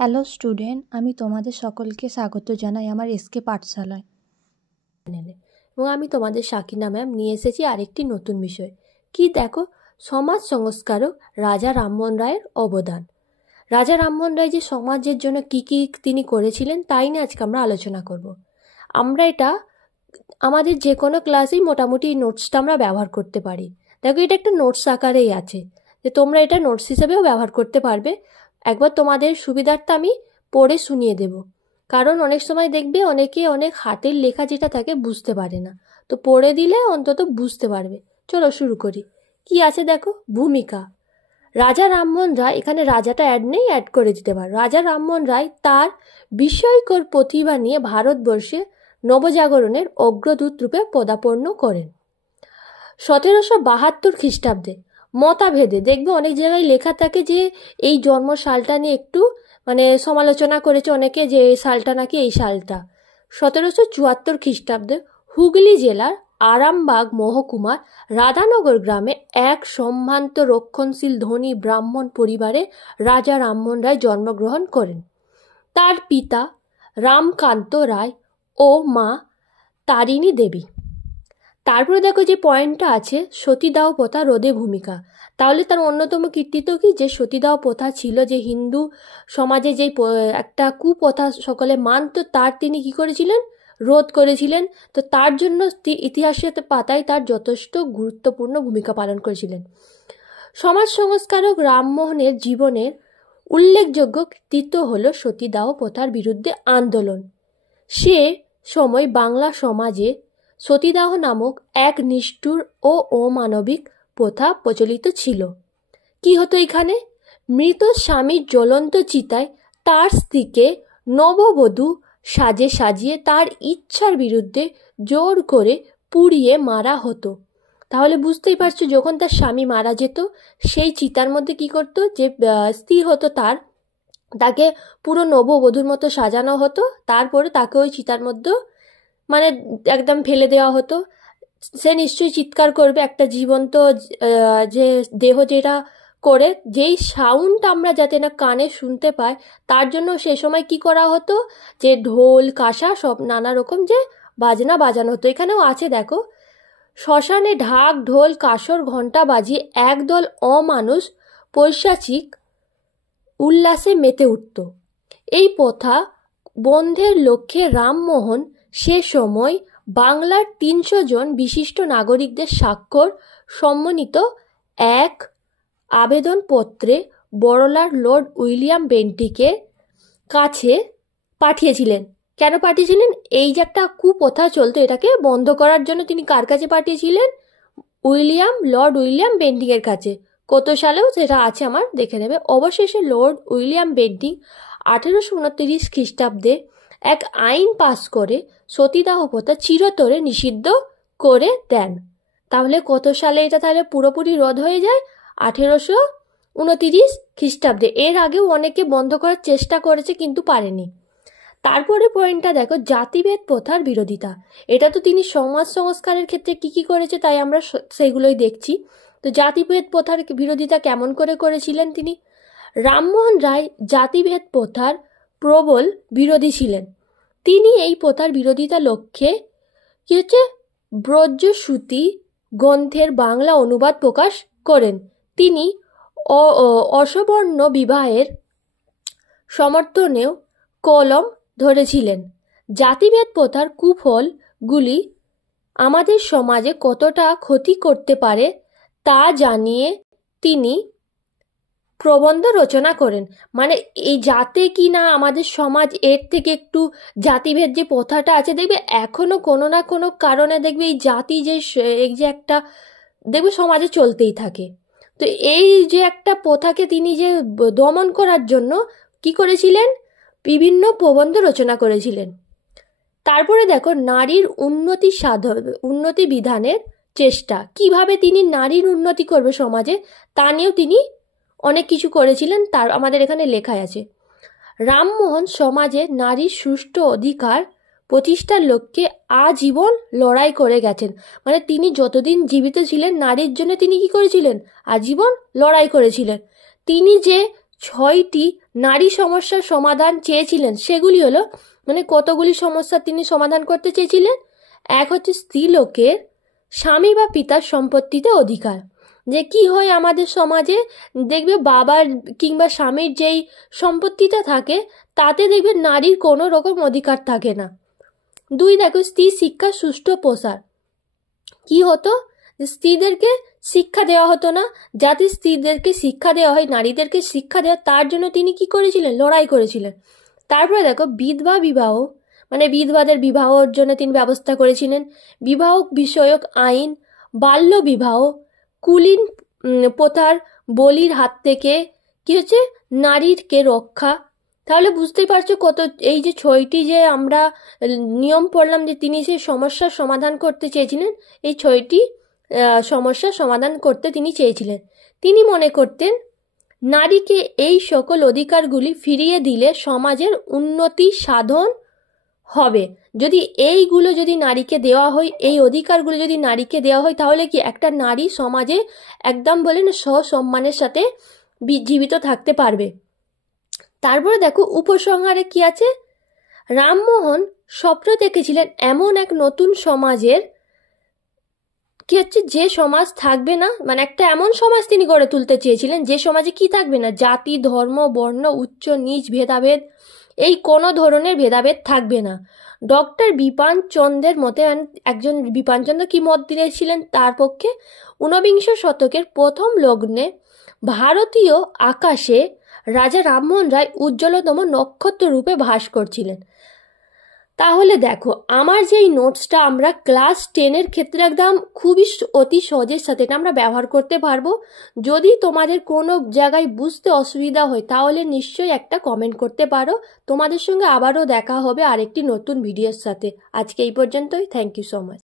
Hello student, আমি তোমাদের সকলকে স্বাগত জানাই আমার এসকে পাঠশালায়। এবং আমি তোমাদের সাকিনা ম্যাম নিয়ে এসেছি আরেকটি নতুন বিষয়। কি দেখো, সমাজ সংস্কারক রাজা রামমোহন রায়ের অবদান। রাজা রামমোহন রায় যে সমাজের জন্য কি কি তিনি করেছিলেন তাই নিয়ে আজকে আমরা আলোচনা করব। আমরা এটা আমাদের যে কোনো ক্লাসেই মোটামুটি নোটসটা আমরা ব্যবহার করতে পারি। দেখো, এটা একটা নোটস আকারেই আছে, যে তোমরা এটা নোটস হিসেবেও ব্যবহার করতে পারবে। একবার তোমাদের সুবিধার্থে আমি পড়ে শুনিয়ে দেব, কারণ অনেক সময় দেখবে অনেকে অনেক হাতের লেখা যেটা থাকে বুঝতে পারে না, তো পড়ে দিলে অন্তত বুঝতে পারবে। চলো শুরু করি। কি আছে দেখো, ভূমিকা। রাজা রামমোহন রায়, এখানে রাজাটা অ্যাড নেই, অ্যাড করে দিতে পারো। রাজা রামমোহন রায় তার বিস্ময়কর প্রতিভা নিয়ে ভারতবর্ষে নবজাগরণের অগ্রদূত রূপে পদার্পণ করেন। 1772 খ্রিস্টাব্দে মতাভেদে দেখবে অনেক জায়গায় লেখা থাকে যে এই জন্ম সালটা নিয়ে একটু সমালোচনা করেছে অনেকে, যে এই সালটা নাকি এই সালটা। 1774 খ্রিস্টাব্দে হুগলি জেলার আরামবাগ মহকুমার রাধানগর গ্রামে এক সম্ভ্রান্ত রক্ষণশীল ধনী ব্রাহ্মণ পরিবারে রাজা রামমোহন রায় জন্মগ্রহণ করেন। তার পিতা রামকান্ত রায় ও মা তারিণী দেবী। তারপরে দেখো যে পয়েন্টটা আছে, সতীদাহ প্রথা রোধে ভূমিকা। তাহলে তার অন্যতম কৃতিত্ব কি, যে সতীদাহ প্রথা ছিল, যে হিন্দু সমাজে যে একটা কুপ্রথা সকলে মানত, তার তিনি কি করেছিলেন, রোধ করেছিলেন। তো তার জন্য ইতিহাসের পাতায় তার যথেষ্ট গুরুত্বপূর্ণ ভূমিকা পালন করেছিলেন। সমাজ সংস্কারক রামমোহনের জীবনের উল্লেখযোগ্য কৃতিত্ব হল সতীদাহ প্রথার বিরুদ্ধে আন্দোলন। সে সময় বাংলা সমাজে সতীদাহ নামক এক নিষ্ঠুর ও অমানবিক প্রথা প্রচলিত ছিল। কি হতো এখানে, মৃত স্বামীর জ্বলন্ত চিতায় তার স্ত্রীকে নববধূ সাজিয়ে তার ইচ্ছার বিরুদ্ধে জোর করে পুড়িয়ে মারা হতো। তাহলে বুঝতেই পারছো, যখন তার স্বামী মারা যেত, সেই চিতার মধ্যে কি করতো, যে স্ত্রী হতো তাকে পুরো নববধূর মতো সাজানো হতো, তারপরে তাকে ওই চিতার মধ্যে একদম ফেলে দেওয়া হতো। সে নিশ্চয়ই চিৎকার করবে, একটা জীবন্ত যে দেহ যেটা করে, যেই সাউন্ড আমরা যাতে না কানে শুনতে পাই, তার জন্য সে সময় কি করা হতো, যে ঢোল কাঁসা সব নানা রকম যে বাজনা বাজানো হতো। এখানেও আছে দেখো, শ্মশানে ঢাক ঢোল কাসর ঘণ্টা বাজিয়ে একদল অমানুষ পৈশাচিক উল্লাসে মেতে উঠত। এই প্রথা বন্ধের লক্ষ্যে রামমোহন সে সময় বাংলার 300 জন বিশিষ্ট নাগরিকদের স্বাক্ষর সম্মানিত এক আবেদনপত্রে বড়লাট লর্ড উইলিয়াম বেন্টিকের কাছে পাঠিয়েছিলেন। কেন পাঠিয়েছিলেন, এই যে একটা কুপ্রথা চলতো এটাকে বন্ধ করার জন্য তিনি কার কাছে পাঠিয়েছিলেন, লর্ড উইলিয়াম বেন্টিকের কাছে। কত সালেও সেটা আছে আমার দেখে নেবে। অবশেষে লর্ড উইলিয়াম বেন্টিক 1829 খ্রিস্টাব্দে এক আইন পাস করে সতীদাহ প্রথা চিরতরে নিষিদ্ধ করে দেন। তাহলে কত সালে এটা তাহলে পুরোপুরি রদ হয়ে যায়, 1829 খ্রিস্টাব্দে। এর আগেও অনেকে বন্ধ করার চেষ্টা করেছে কিন্তু পারেনি। তারপরে পয়েন্টটা দেখো, জাতিভেদ প্রথার বিরোধিতা। এটা তো তিনি সমাজ সংস্কারের ক্ষেত্রে কি কি করেছে তাই আমরা সেগুলোই দেখছি। তো জাতিভেদ প্রথার বিরোধিতা কেমন করে করেছিলেন তিনি, রামমোহন রায় জাতিভেদ প্রথার প্রবল বিরোধী ছিলেন। তিনি এই প্রথার বিরোধিতা লক্ষ্যে কি হচ্ছে, ব্রজশ্রুতি গ্রন্থের বাংলা অনুবাদ প্রকাশ করেন। তিনি অসবর্ণ বিবাহের সমর্থনেও কলম ধরেছিলেন। জাতিভেদ প্রথার কুফলগুলি আমাদের সমাজে কতটা ক্ষতি করতে পারে তা জানিয়ে তিনি প্রবন্ধ রচনা করেন। এই যাতে কি না আমাদের সমাজ এর থেকে একটু, জাতিভেদ যে প্রথাটা আছে দেখবে এখনো কোনো না কোনো কারণে দেখবে এই জাতি এই যে একটা দেখবে সমাজে চলতেই থাকে। তো এই যে একটা প্রথাকে তিনি যে দমন করার জন্য কি করেছিলেন, বিভিন্ন প্রবন্ধ রচনা করেছিলেন। তারপরে দেখো, নারীর উন্নতি বিধানের চেষ্টা। কিভাবে তিনি নারীর উন্নতি করবে সমাজে তা নিয়েও তিনি অনেক কিছু করেছিলেন, তার আমাদের এখানে লেখাই আছে। রামমোহন সমাজে নারীর সুষ্ঠু অধিকার প্রতিষ্ঠার লক্ষ্যে আজীবন লড়াই করে গেছেন। তিনি যতদিন জীবিত ছিলেন নারীর জন্য তিনি কি করেছিলেন, আজীবন লড়াই করেছিলেন। তিনি যে 6টি নারী সমস্যার সমাধান চেয়েছিলেন। সেগুলি হলো, মানে কতগুলি সমস্যা তিনি সমাধান করতে চেয়েছিলেন। এক হচ্ছে স্ত্রীলোকের স্বামী বা পিতার সম্পত্তিতে অধিকার। যে কি হয় আমাদের সমাজে, দেখবে বাবার কিংবা স্বামীর যেই সম্পত্তিটা থাকে তাতে দেখবে নারীর কোনো রকম অধিকার থাকে না। 2 দেখো স্ত্রী শিক্ষার সুষ্ঠু প্রসার। কি হতো, স্ত্রীদেরকে শিক্ষা দেওয়া হতো না, যাতে স্ত্রীদেরকে শিক্ষা দেওয়া হয়, নারীদেরকে শিক্ষা দেওয়া, তার জন্য তিনি কি করেছিলেন, লড়াই করেছিলেন। তারপরে দেখো বিধবা বিবাহ, মানে বিধবাদের বিবাহর জন্য তিনি ব্যবস্থা করেছিলেন। বিবাহ বিষয়ক আইন, বাল্য বিবাহ, কুলীন প্রথার বলির হাত থেকে কি হচ্ছে নারীকে রক্ষা। তাহলে বুঝতে পারছো কত, এই যে 6টি যে আমরা নিয়ম পড়লাম, যে তিনি সেই সমস্যার সমাধান করতে চেয়েছিলেন, এই 6টি সমস্যার সমাধান করতে তিনি চেয়েছিলেন। তিনি মনে করতেন নারীকে এই সকল অধিকারগুলি ফিরিয়ে দিলে সমাজের উন্নতি সাধন হবে। যদি এইগুলো যদি নারীকে দেওয়া হয়, এই অধিকারগুলো যদি নারীকে দেওয়া হয়, তাহলে কি একটা নারী সমাজে একদম বলেন সসম্মানের সাথে জীবিত থাকতে পারবে। তারপরে দেখো উপসংহারে কি আছে, রামমোহন স্বপ্ন দেখেছিলেন এমন এক নতুন সমাজের, কি হচ্ছে যে সমাজ থাকবে না, মানে একটা এমন সমাজ তিনি গড়ে তুলতে চেয়েছিলেন যে সমাজে কি থাকবে না, জাতি, ধর্ম, বর্ণ, উচ্চ নিচ ভেদাভেদ, এই কোনো ধরনের ভেদাভেদ থাকবে না। ডক্টর বিপানচন্দ্রের মতে, একজন বিপানচন্দ্র কি মত দিয়েছিলেন তার পক্ষে, 19বিংশ শতকের প্রথম লগ্নে ভারতীয় আকাশে রাজা রামমোহন রায় উজ্জ্বলতম নক্ষত্র রূপে ভাস করছিলেন। তাহলে দেখো আমার যে এই নোটসটা আমরা ক্লাস 10-এর ক্ষেত্রে একদম খুবই অতি সহজের সাথে এটা আমরা ব্যবহার করতে পারবো। যদি তোমাদের কোনো জায়গায় বুঝতে অসুবিধা হয় তাহলে নিশ্চয়ই একটা কমেন্ট করতে পারো। তোমাদের সঙ্গে আবারও দেখা হবে আরেকটি নতুন ভিডিওর সাথে। আজকে এই পর্যন্তই। Thank you so much.